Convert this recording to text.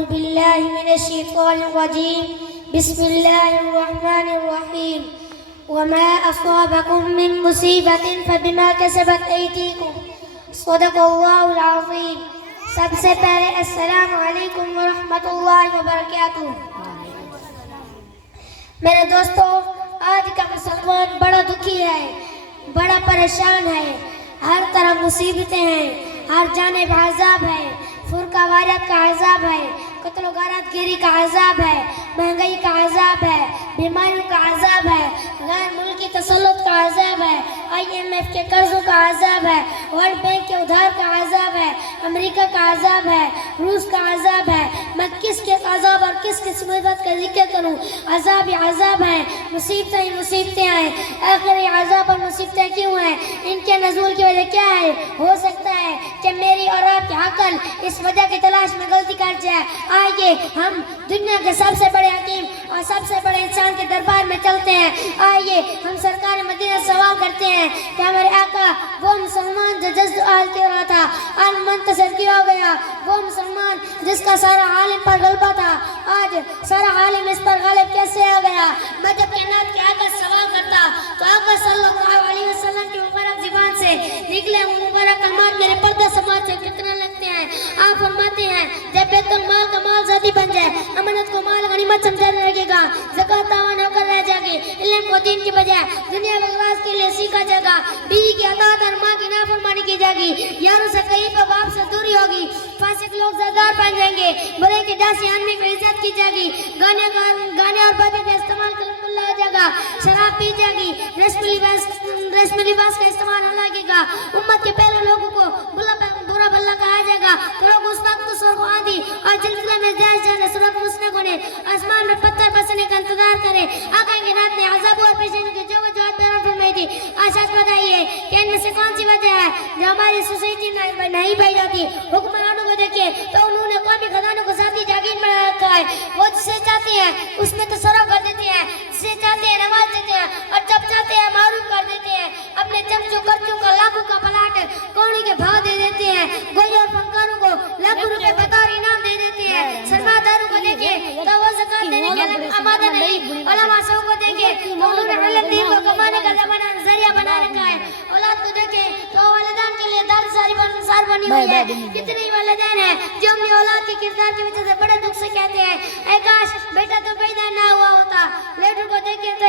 أعوذ بالله من الشيطان الرجيم بسم الله الرحمن الرحيم وما أصابكم من مصيبة فبما كسبت أيديكم صدق الله العظيم. سب سے پہلے السلام علیکم ورحمۃ اللہ وبرکاتہ. میرے دوستو، آج کا مسلمان بڑا دکھی ہے، بڑا پریشان ہے. ہر طرف مصیبتیں ہیں، ہر جانب عذاب ہے. فرقہ واریت کا عذاب ہے، قتل و غارت گیری کا عذاب ہے، مہنگائی کا عذاب ہے، بیماریوں کا عذاب ہے، غیر ملکی تسلط کا عذاب ہے، IMF کے قرضوں کا عذاب ہے، ورلڈ بینک کے ادھار کا عذاب ہے، امریکہ کا عذاب ہے، روس کا عذاب ہے. میں کس کے عذاب اور کس مصیبت کا ذکر کروں؟ عذاب ہی عذاب ہیں، مصیبتیں ہی مصیبتیں ہیں. آخر یہ عذاب اور مصیبتیں کیوں ہیں؟ ان کے نزول کی وجہ کیا ہے؟ ہو سکتا ہے کہ میری اور آپ کی عقل اس وجہ کی تلاش میں غلطی کر جائے. آئیے ہم دنیا کے سب سے بڑے حکیم اور سب سے بڑے انسان کے دربار میں چلتے ہیں. آئیے ہم سرکار مدینہ سے سوال کرتے ہیں کہ ہمارے آقا وہ مسلمان جو جذب آج کر رہا تھا آج منتصر کیا ہو گیا؟ وہ مسلمان جس کا سارا عالم پر غلبہ تھا آج سارا عالم اس پر غالب کیسے آ گیا؟ میں جب کائنات کے آقا سے سوال کرتا تو آقا صلی اللہ علیہ وسلم کی مبارک زبان سے نکلے مبارک کلمات میرے پردے سماج سے کتنا لگتے ہیں. آپ فرماتے ہیں جب بیت المال کا مال ذاتی بن جائے، امانت کو مال غنیمت سمجھنے لگے گا، زکوٰۃ تاوان ہو کر رہ جائے گی، علم کو دین کی بجائے دنیا و غراض کے لیے سیکھا جائے گا، بیوی کی اطاعت اور ماں کی نافرمانی کی جائے گی، یاروں سے قریب اور باپ سے دوری ہوگی، فاسق لوگ زردار بن جائیں گے، برے کی ڈاسی آدمی کو عزت کی جائے گی، گانے اور باتیں کا استعمال کلام اللہ ہو جائے گا، شراب پی جائے گی، ریشمی لباس کا استعمال ہونے لگے گا، امت کے پہلے لوگوں کو برا بلا کہا جائے گا، لوگ اس وقت سر کو آندھی اور زلزلہ میں جائز جانے صورت مسلموں نے آسمان میں پتھر برسنے کا انتظار کرے. آقا کی نعت نے عذاب اور پیشانی کی جو وجوہات بیان فرمائی تھی. آج بتائیے کہ ان میں سے کون سی وجہ ہے جو ہماری سوسائٹی میں نہیں پائی جاتی؟ حکمرانوں کو دیکھیے تو انہوں نے قومی خزانوں کو ذاتی جاگیر بنا رکھا ہے. وہ جسے چاہتے ہیں اس میں تصرف کر دیتے ہیں، جسے چاہتے ہیں نواز دیتے ہیں اور جب چاہتے ہیں معروف کر دیتے ہیں. اپنے چمچوں کرچوں کا لاکھوں کا پلاٹ کوڑی کے بھاؤ دے دیتے ہیں. گوئی اور فنکاروں کو لاکھوں روپے بطور انعام دے دیتے ہیں. سرمایہ داروں کو دیکھیے تو وہ زکوٰۃ دینے کے لیے آمادہ نہیں. علماء سب کو دیکھیے تو انہوں نے علم دین کو کمانے کا ذریعہ بنا رکھا ہے. اولاد کو دیکھیں تو والدین کے لیے دار سار بنی ہوئی ہے. کتنے والدین ہیں جو اپنی اولاد کے کردار کی وجہ سے بڑے دکھ سے کہتے ہیں اے کاش بیٹا تو پیدا نہ ہوا ہوتا. لیڈر کو دیکھیں تو